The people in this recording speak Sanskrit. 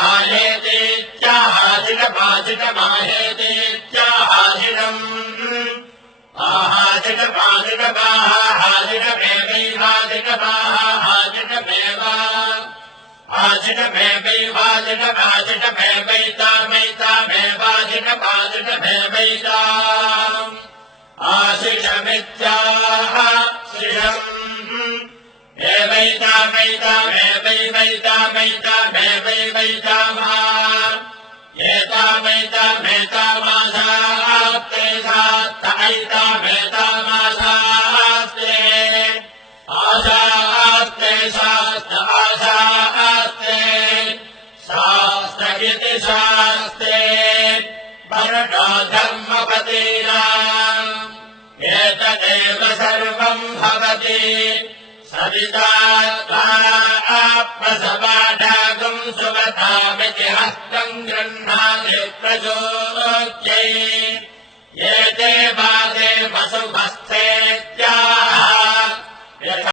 आहाजिटमाजिटमाहेतेत्याहाजिटम् आहाजिटमाजिटमाहाजिटमेवैवाजिटमेव आजिटमेवैवाजिटमेवैतामैतामेवाजिटमाजिटमेवैता आशिषमित्याह शिषम् एवैतामैतामेवैवैतामैतामेवैवैतामः एतामैतामेतामासास्ते सात्त ऐतामेतामासास्ते आसास्ते शास्त आसास्ते शास्त्रगिति शास्ते वर्णो धर्मपतीनाम् एतदेव सर्वम् भवति सविता प्रसवाढागम् सुवतामिति हस्तम् गृह्णाति प्रचोद्यै एते वादे वसुभस्ते